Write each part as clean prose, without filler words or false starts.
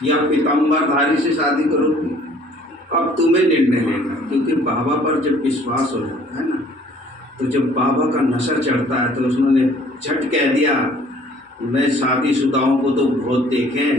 या पीताम्बरधारी से शादी करोगी? अब तुम्हें निर्णय लेना, क्योंकि बाबा पर जब विश्वास हो जाता है ना, तो जब बाबा का नशा चढ़ता है तो उन्होंने झट कह दिया, मैं शादीशुदाओं को तो बहुत देखे,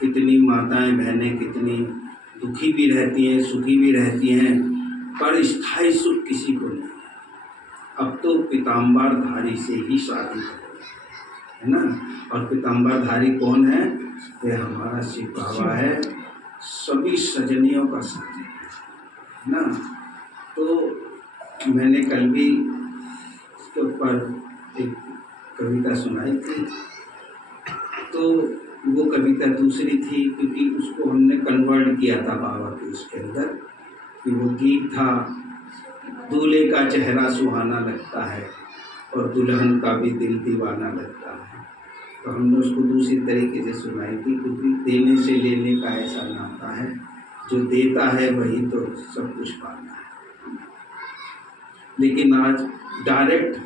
कितनी माताएं बहनें कितनी दुखी भी रहती हैं, सुखी भी रहती हैं, पर स्थायी सुख किसी को नहीं। अब तो पीताम्बरधारी से ही शादी करो, है ना। और पीताम्बरधारी कौन है? ये हमारा शिव बाबा है, सभी सजनियों का साथी है ना। तो मैंने कल भी उसके ऊपर एक कविता सुनाई थी, तो वो कविता दूसरी थी, क्योंकि उसको हमने कन्वर्ट किया था बाबा के उसके अंदर, कि वो गीत था, दूल्हे का चेहरा सुहाना लगता है और दुल्हन का भी दिल दीवाना लगता है। तो हमने उसको दूसरी तरीके से सुनाई थी, क्योंकि देने से लेने का ऐसा नाता है, जो देता है वही तो सब कुछ पाता है। लेकिन आज डायरेक्ट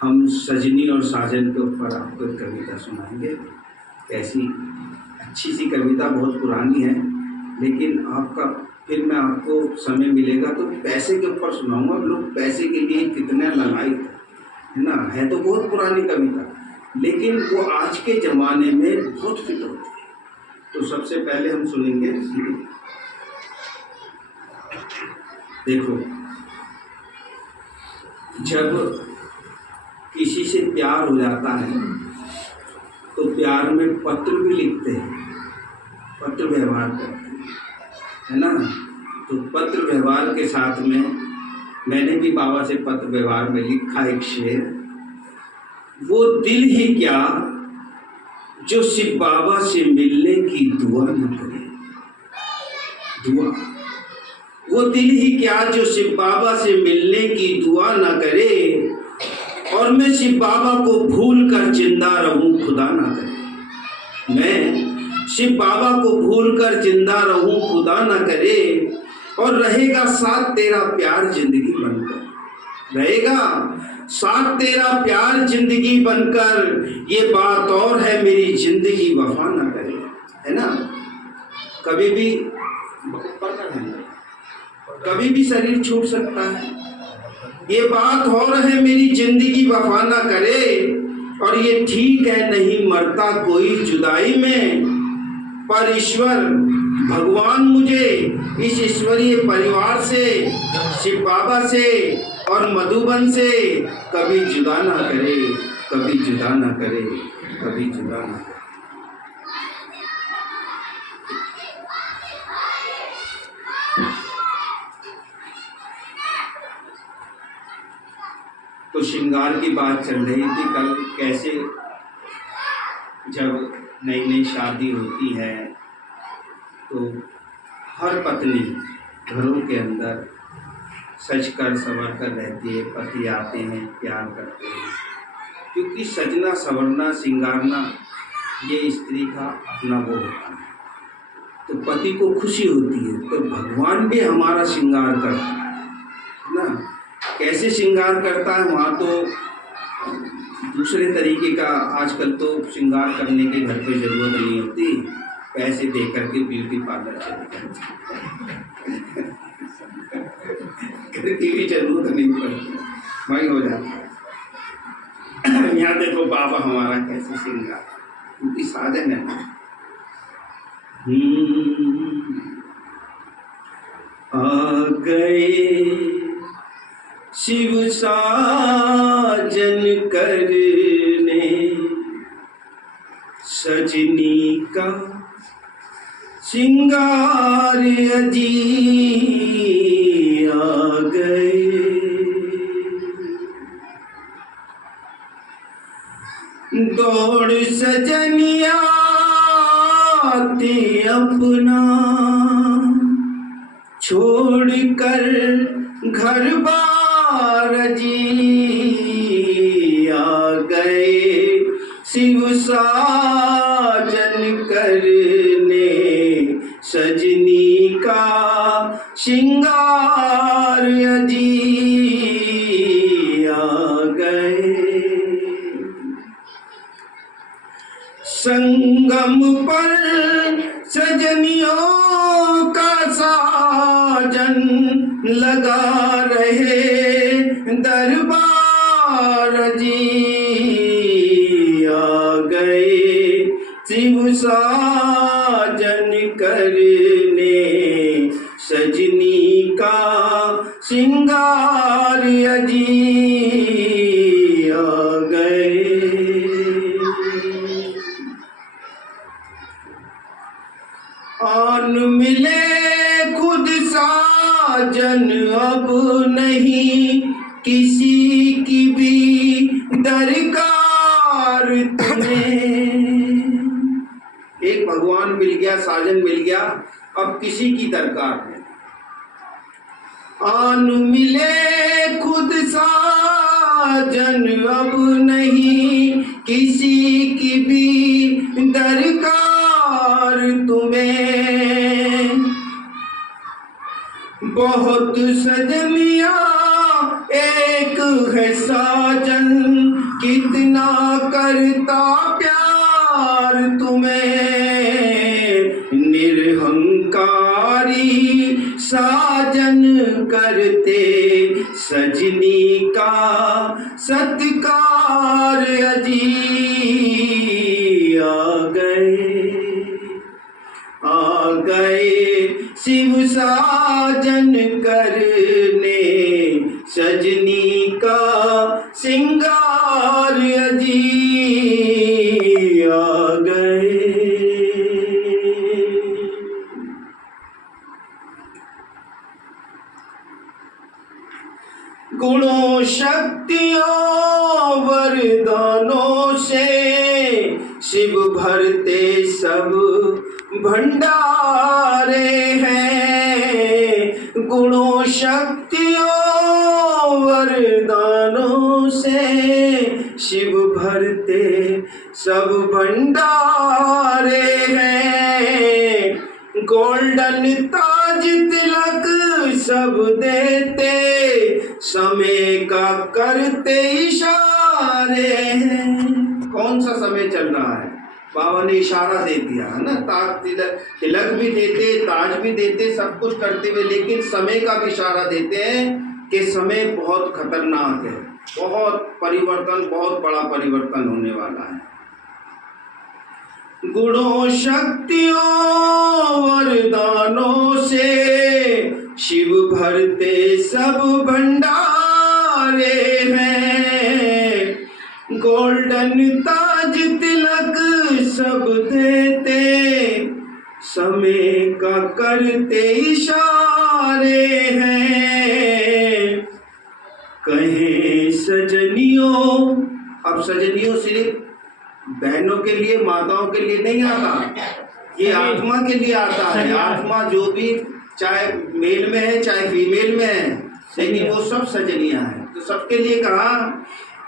हम सजनी और साजन के ऊपर आपको कविता सुनाएंगे। ऐसी अच्छी सी कविता, बहुत पुरानी है, लेकिन आपका फिर मैं आपको समय मिलेगा तो पैसे के ऊपर सुनाऊंगा। लोग पैसे के लिए कितने ललायत है ना। है तो बहुत पुरानी कविता, लेकिन वो आज के ज़माने में बहुत फिट होती है। तो सबसे पहले हम सुनेंगे, देखो, जब किसी से प्यार हो जाता है तो प्यार में पत्र भी लिखते हैं, पत्र व्यवहार करते हैं, है ना। तो पत्र व्यवहार के साथ में मैंने भी बाबा से पत्र व्यवहार में लिखा एक शेर, वो दिल ही क्या जो शिव बाबा से मिलने की दुआ न करे। दुआ, वो दिल ही क्या जो शिव बाबा से मिलने की दुआ न करे, और मैं शिव बाबा को भूल कर जिंदा रहूं खुदा ना करे। मैं शिव बाबा को भूल कर जिंदा रहूं खुदा ना करे, और रहेगा साथ तेरा प्यार जिंदगी बनकर, रहेगा साथ तेरा प्यार जिंदगी बनकर, ये बात और है मेरी जिंदगी वफा ना करे, है ना। कभी भी शरीर छूट सकता है, ये बात और है मेरी जिंदगी वफा ना करे, और ये ठीक है नहीं मरता कोई जुदाई में, पर ईश्वर भगवान मुझे इस ईश्वरीय परिवार से, शिव बाबा से और मधुबन से कभी जुदा ना करे, कभी जुदा ना करे, कभी जुदा ना करे। तो श्रृंगार की बात चल रही थी कल, कैसे जब नई नई शादी होती है तो हर पत्नी घरों के अंदर सज कर संवर कर रहती है, पति आते हैं, प्यार करते हैं, क्योंकि सजना संवरना श्रृंगारना ये स्त्री का अपना वो होता है। तो पति को खुशी होती है, तो भगवान भी हमारा श्रृंगार करता है ना। कैसे श्रृंगार करता है, वहाँ तो दूसरे तरीके का, आजकल तो श्रृंगार करने की घर पे ज़रूरत नहीं होती, पैसे दे करके ब्यूटी पार्लर चले जाते की भी जरूरत नहीं पड़ती, वही हो जाता है। यहाँ देखो बाबा हमारा कैसे श्रृंगार, उनकी साधन है। आ गए शिव साजन करने, सजनी का श्रृंगार अजी आ गए। दौड़ सजनिया ते अपना छोड़ कर घर बार जी आ गए, शिव साजन करने, सजनी का श्रृंगार अजी आ गए। संगम पर सजनियों का साजन लगा रहे दरबार जी, आ गए शिव साजन करने सजनी का श्रृंगार अजी, आ गए। आन मिले खुद साजन अब नहीं किसी की भी दरकार तुम्हें। एक भगवान मिल गया, साजन मिल गया, अब किसी की दरकार है। आन मिले खुद साजन अब नहीं किसी की भी दरकार तुम्हें। बहुत सजनियां एक है साजन, कितना करता प्यार तुम्हें। निरहंकारी साजन करते सजनी का सत्कार अजी, आ गए शिव साजन करने सजनी का श्रृंगार अजी, आ गए। गुणों शक्तियों वरदानों से शिव भरते सब भंडारे हैं। गुणों शक्तियों वरदानों से शिव भरते सब भंडारे हैं। गोल्डन ताज तिलक सब देते समय का करते इशारे हैं। कौन सा समय चल रहा है? बाबा ने इशारा दे दिया है ना, ताज तिलक भी देते, ताज भी देते, सब कुछ करते हुए, लेकिन समय का भी इशारा देते हैं कि समय बहुत खतरनाक है, बहुत परिवर्तन, बहुत बड़ा परिवर्तन होने वाला है। गुणों शक्तियों वरदानों से शिव भरते सब भंडारे हैं। गोल्डन ताज तिलक सब देते समय का करते इशारे हैं। कहें सजनियों, अब सजनियों सिर्फ बहनों के लिए, माताओं के लिए नहीं आता, ये आत्मा के लिए आता है। आत्मा जो भी चाहे मेल में है चाहे फीमेल में है, लेकिन वो सब सजनियां हैं, तो सबके लिए कहा।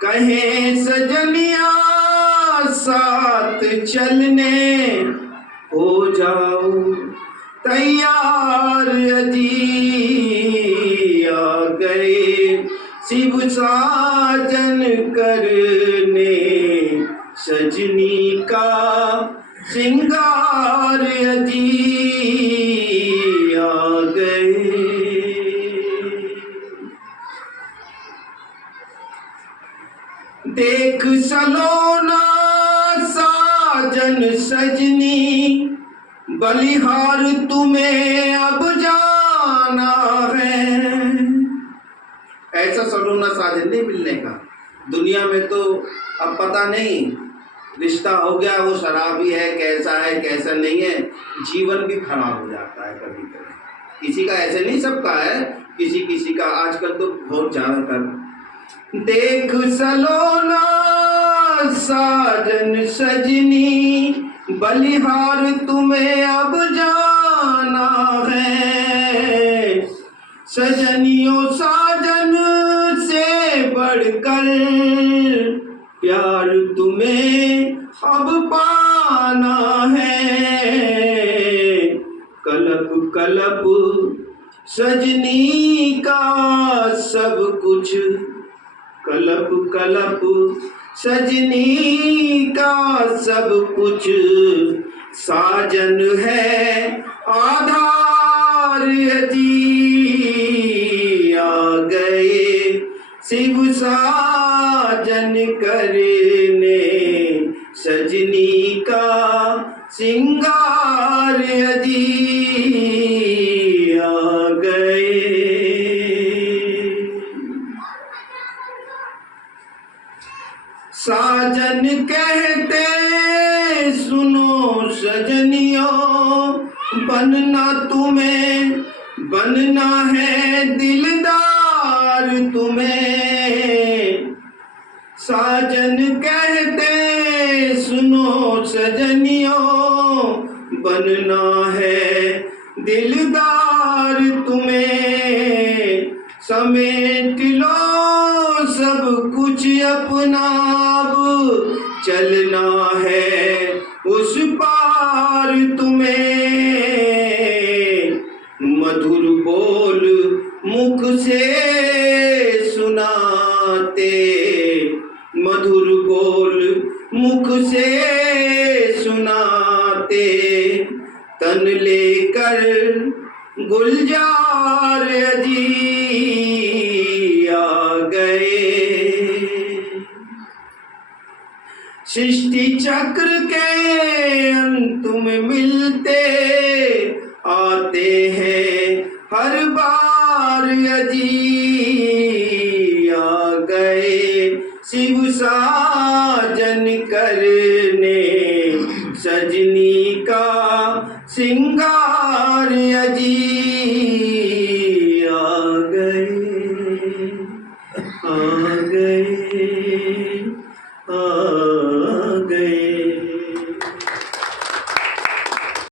कहे सजनिया साथ चलने हो जाओ तैयार अजी, आ गए शिव साजन करने सजनी का श्रृंगार अजी, आ गए। देख सलोना साजन सजनी, बलिहार तुम्हें अब जाना है। ऐसा सलोना साजन नहीं मिलने का दुनिया में, तो अब पता नहीं रिश्ता हो गया, वो शराबी है, कैसा नहीं है, जीवन भी खराब हो जाता है कभी कभी। किसी का ऐसे नहीं, सबका है, किसी किसी का आजकल तो बहुत ज्यादातर। देख सलोना साजन सजनी, बलिहार तुम्हें अब जाना है। सजनियों साजन से बढ़कर प्यार तुम्हें अब पाना है। कलप कलप सजनी का सब कुछ, कलप कलप सजनी का सब कुछ साजन है आधार अजी, आ गए शिव साजन करने सजनी का सिंगार अजी, आ गए। साजन कहते सुनो सजनियों, बनना तुम्हें बनना है दिलदार तुम्हें। साजन कहते सुनो सजनियों, बनना है दिलदार तुम्हें। समेट लो सब कुछ अपना, अब चलना है उस पार तुम्हें। मधुर बोल मुख से सुनाते, मधुर बोल मुख से सुनाते, तन लेकर गुलजार अजी, आ गए। सृष्टि चक्र के अंत में मिलते आते हैं हर बार अजी, आ गए शिव साजन करने सजनी का सिंगार अजी।